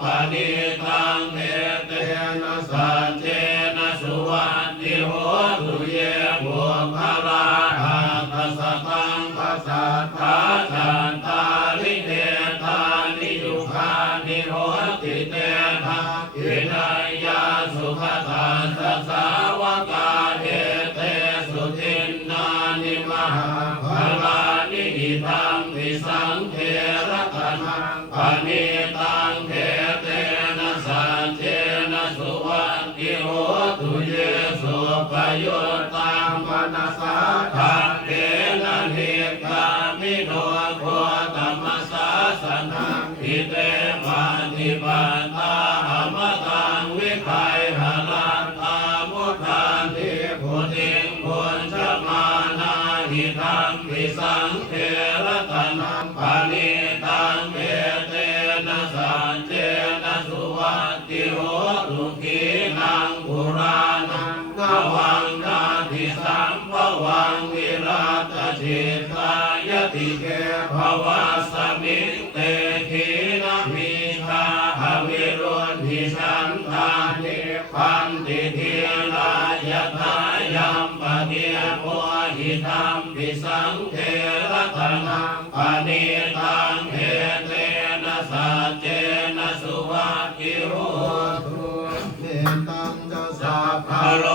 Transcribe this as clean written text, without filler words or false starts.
ปณิตังเทเตนะสัจเจนะสุวัตติโหตุเยบุคลาหัตสตังปัสสัทธาจันตาริเตธานิยุคานิโหติเตนะอินัยยาสุขตาสัสสาวกาเทเตสุทินนานิมหาภลานิหิตังวิสังเทระตนังปณิตังเทเตนะสัจเจนะสุวัตติโหตุเยสุปยุตตังมนัสสะทังเตนะหิกามิโนโคตัมมัสสะสนังอิเตปฏิปันตาหมตังวิคัยหลันตามุทันติพุติงพุญชมานาหิตังวิสังเทระตนังปณิตังเทเตนะสัจเจนะสุวัตติโหตุขีนังปุรานังนวังนาทิสัมภวังวิราตจิตตายติเกภวะสมิงเตขีนะวิชาหวิรุณทิสันตานิพันติเทีรายทายัมปะเนียโพหิธัมปิสังเทระตนังปณิตังเทเตนะสัจเจนะสุวัตติโหตุเนตังจะสัพพะโล